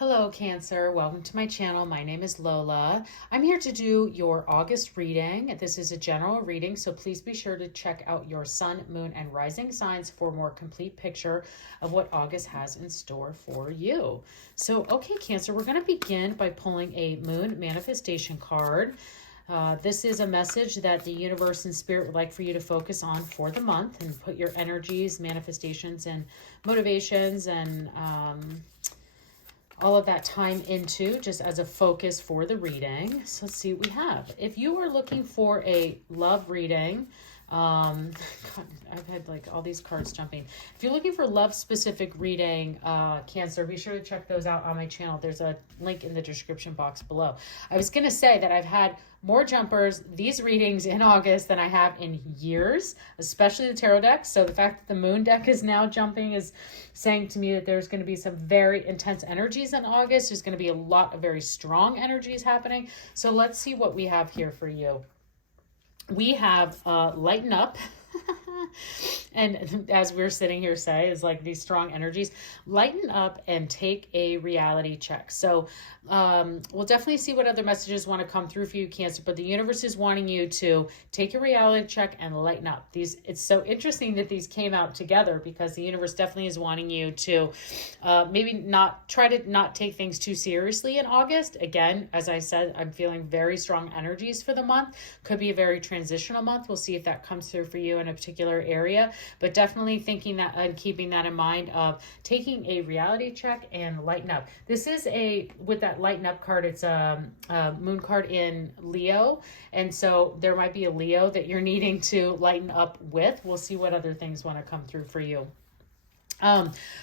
Hello, Cancer. Welcome to my channel. My name is Lola. I'm here to do your August reading. This is a general reading, so please be sure to check out your sun, moon, and rising signs for a more complete picture of what August has in store for you. So, okay, Cancer, we're going to begin by pulling a moon manifestation card. This is a message that the universe and spirit would like for you to focus on for the month and put your energies, manifestations, and motivations and all of that time into just as a focus for the reading. So let's see what we have. If you are looking for a love reading, God, I've had like all these cards jumping. If you're looking for love specific reading, Cancer, be sure to check those out on my channel. There's a link in the description box below. I was going to say that I've had more jumpers, these readings in August than I have in years, especially the tarot deck. So the fact that the moon deck is now jumping is saying to me that there's going to be some very intense energies in August. There's going to be a lot of very strong energies happening. So let's see what we have here for you. We have lighten up. And as we're sitting here say, is like these strong energies, lighten up and take a reality check. So we'll definitely see what other messages want to come through for you, Cancer, but the universe is wanting you to take a reality check and lighten up. It's so interesting that these came out together because the universe definitely is wanting you to maybe not try to not take things too seriously in August. Again, as I said, I'm feeling very strong energies for the month. Could be a very transitional month. We'll see if that comes through for you in a particular area, but definitely thinking that and keeping that in mind of taking a reality check and lighten up. This is with that lighten up card, it's a moon card in Leo, and so there might be a Leo that you're needing to lighten up with. We'll see what other things want to come through for you.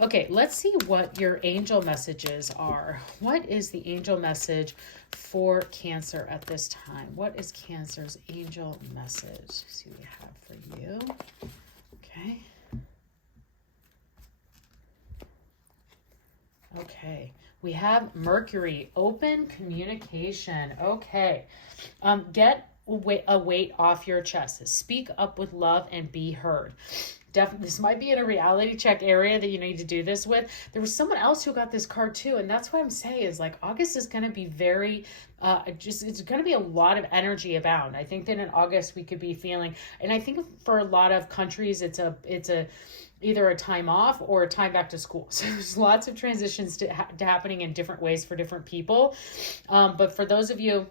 Okay, let's see what your angel messages are. What is the angel message for Cancer at this time? What is Cancer's angel message? Let's see what we have for you. Okay. Okay, we have Mercury, open communication. Okay, get a weight off your chest. Speak up with love and be heard. Definitely, this might be in a reality check area that you need to do this with. There was someone else who got this card too, and that's what I'm saying is like August is going to be very it's going to be a lot of energy abound. I think that in August we could be feeling, and I think for a lot of countries it's a either a time off or a time back to school. So there's lots of transitions to happening in different ways for different people. But for those of you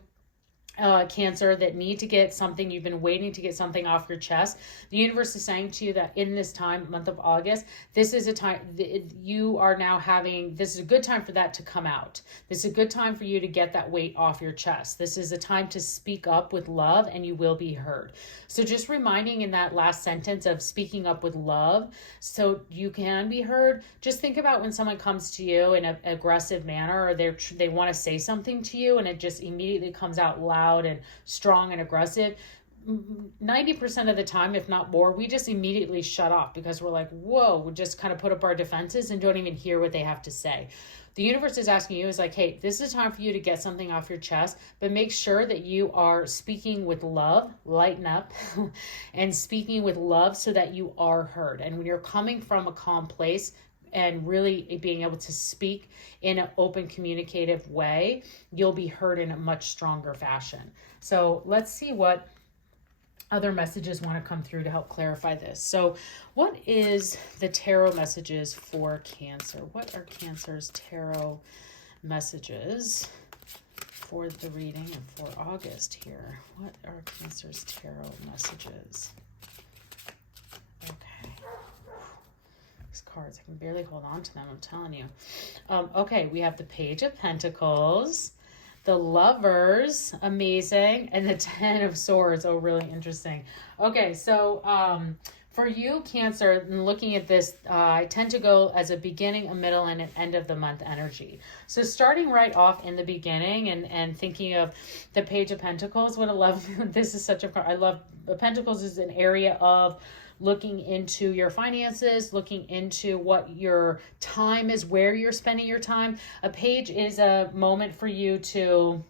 Cancer that need to get something, you've been waiting to get something off your chest, the universe is saying to you that in this month of August, this is a time you are now having, this is a good time for that to come out. This is a good time for you to get that weight off your chest. This is a time to speak up with love and you will be heard. So just reminding in that last sentence of speaking up with love so you can be heard. Just think about when someone comes to you in an aggressive manner or they want to say something to you and it just immediately comes out loud and strong and aggressive. 90% of the time, if not more, we just immediately shut off because we're like, whoa, we just kind of put up our defenses and don't even hear what they have to say. The universe is asking you is like, hey, this is a time for you to get something off your chest, but make sure that you are speaking with love, lighten up, and speaking with love so that you are heard. And when you're coming from a calm place, and really being able to speak in an open communicative way, you'll be heard in a much stronger fashion. So let's see what other messages want to come through to help clarify this. So what is the tarot messages for Cancer? What are Cancer's tarot messages for the reading and for August here? What are Cancer's tarot messages? Okay. Cards. I can barely hold on to them, I'm telling you. Okay, we have the Page of Pentacles, the Lovers, amazing, and the Ten of Swords. Oh, really interesting. Okay, so for you, Cancer, looking at this, I tend to go as a beginning, a middle, and an end of the month energy. So starting right off in the beginning and thinking of the Page of Pentacles, what I love, this is such a card. I love, Pentacles is an area of looking into your finances, looking into what your time is, where you're spending your time. A page is a moment for you to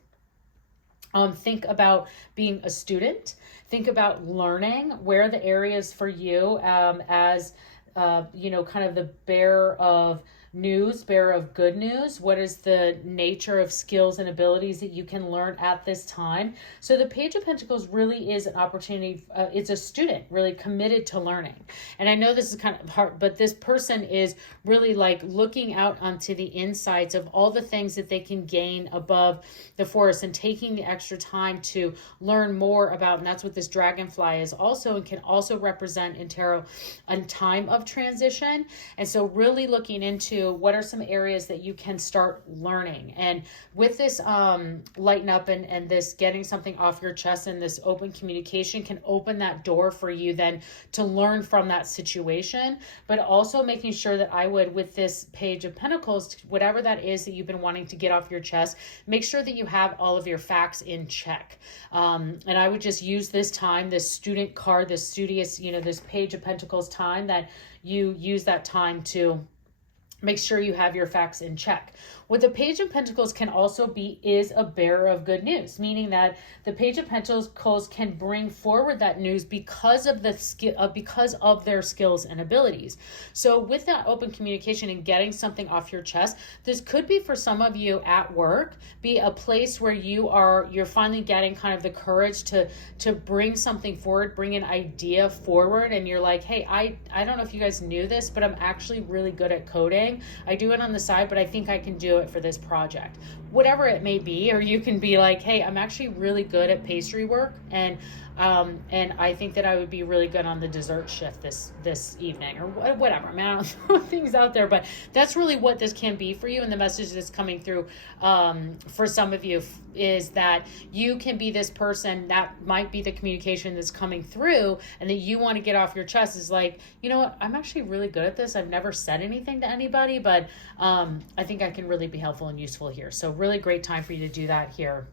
think about being a student, think about learning, where are the areas for you as, kind of the bearer of news, bearer of good news. What is the nature of skills and abilities that you can learn at this time? So the Page of Pentacles really is an opportunity. It's a student really committed to learning. And I know this is kind of hard, but this person is really like looking out onto the insights of all the things that they can gain above the forest and taking the extra time to learn more about. And that's what this dragonfly is also, and can also represent in tarot a time of transition. And so really looking into what are some areas that you can start learning. And with this lighten up and this getting something off your chest and this open communication can open that door for you then to learn from that situation. But also making sure that I would, with this Page of Pentacles, whatever that is that you've been wanting to get off your chest, make sure that you have all of your facts in check. And I would just use this time, this student card, this studious, this Page of Pentacles time, that you use that time to make sure you have your facts in check. What the Page of Pentacles can also be is a bearer of good news, meaning that the Page of Pentacles can bring forward that news because of because of their skills and abilities. So with that open communication and getting something off your chest, this could be for some of you at work, be a place where you're finally getting kind of the courage to bring something forward, bring an idea forward, and you're like, hey, I don't know if you guys knew this, but I'm actually really good at coding. I do it on the side, but I think I can do it for this project, whatever it may be. Or you can be like, hey, I'm actually really good at pastry work, and I think that I would be really good on the dessert shift this evening, or whatever. I mean, I don't throw things out there, but that's really what this can be for you. And the message that's coming through for some of you is that you can be this person. That might be the communication that's coming through, and that you want to get off your chest is like, you know what, I'm actually really good at this. I've never said anything to anybody, but I think I can really be helpful and useful here. So really great time for you to do that here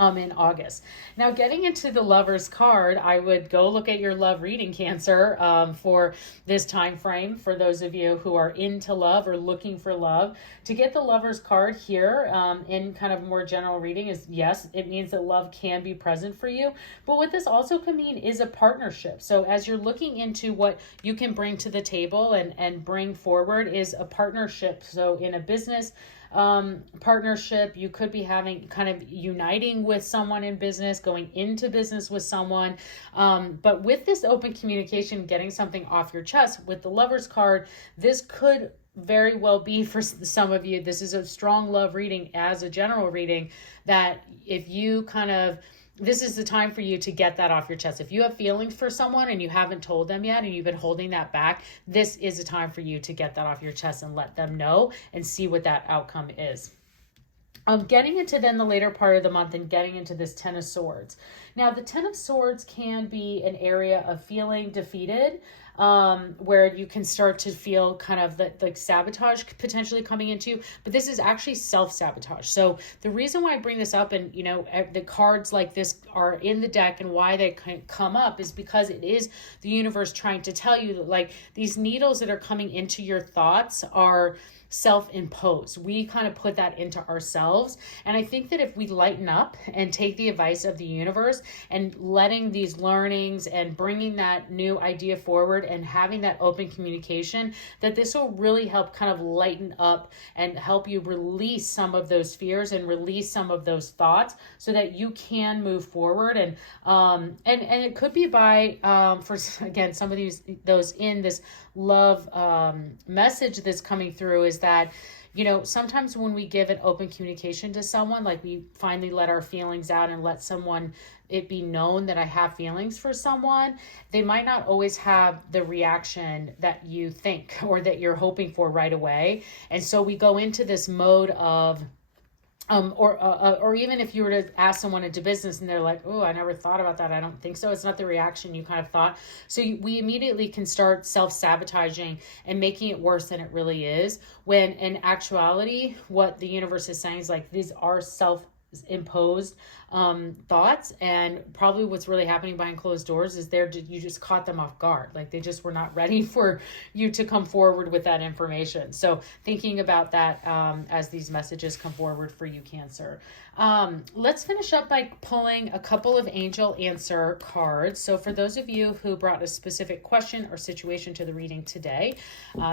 in August. Now, getting into the Lover's card, I would go look at your love reading, Cancer, for this time frame. For those of you who are into love or looking for love, to get the Lover's card here in kind of more general reading is, yes, it means that love can be present for you. But what this also can mean is a partnership. So as you're looking into what you can bring to the table and bring forward is a partnership. So in a business partnership, you could be having kind of uniting with someone in business, going into business with someone. But with this open communication, getting something off your chest with the Lover's card, this could very well be for some of you. This is a strong love reading as a general reading, that if you this is the time for you to get that off your chest. If you have feelings for someone and you haven't told them yet and you've been holding that back, this is a time for you to get that off your chest and let them know and see what that outcome is. Getting into then the later part of the month and getting into this Ten of Swords. Now, the Ten of Swords can be an area of feeling defeated, where you can start to feel kind of like sabotage potentially coming into, but this is actually self-sabotage. So the reason why I bring this up, and the cards like this are in the deck and why they come up, is because it is the universe trying to tell you that, like, these needles that are coming into your thoughts are self-imposed. We kind of put that into ourselves. And I think that if we lighten up and take the advice of the universe and letting these learnings and bringing that new idea forward and having that open communication, that this will really help kind of lighten up and help you release some of those fears and release some of those thoughts so that you can move forward. And it could be by, for again, some of those in this love message that's coming through, is that sometimes when we give an open communication to someone, like we finally let our feelings out and let it be known that I have feelings for someone, they might not always have the reaction that you think or that you're hoping for right away. And so we go into this mode of or even if you were to ask someone into business and they're like, oh, I never thought about that, I don't think so, it's not the reaction you kind of thought. So we immediately can start self-sabotaging and making it worse than it really is, when in actuality, what the universe is saying is like, these are imposed thoughts, and probably what's really happening behind closed doors is you just caught them off guard. Like they just were not ready for you to come forward with that information. So thinking about that as these messages come forward for you, Cancer. Let's finish up by pulling a couple of angel answer cards. So for those of you who brought a specific question or situation to the reading today,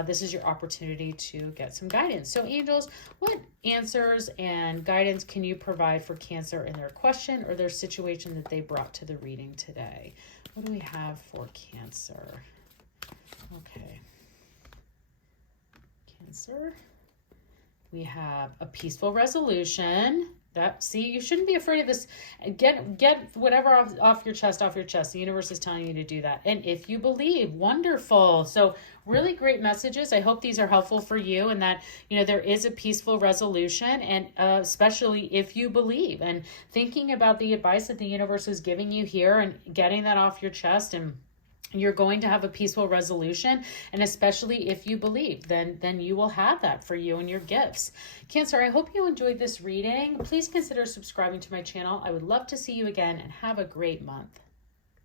this is your opportunity to get some guidance. So angels, what answers and guidance can you provide for Cancer in their question or their situation that they brought to the reading today? What do we have for Cancer? Okay. Cancer. We have a peaceful resolution. See, you shouldn't be afraid of this. Get whatever off your chest. The universe is telling you to do that. And if you believe, wonderful. So really great messages. I hope these are helpful for you, and that, there is a peaceful resolution, and especially if you believe, and thinking about the advice that the universe is giving you here and getting that off your chest, and you're going to have a peaceful resolution. And especially if you believe, then you will have that for you and your gifts. Cancer, I hope you enjoyed this reading. Please consider subscribing to my channel. I would love to see you again, and have a great month.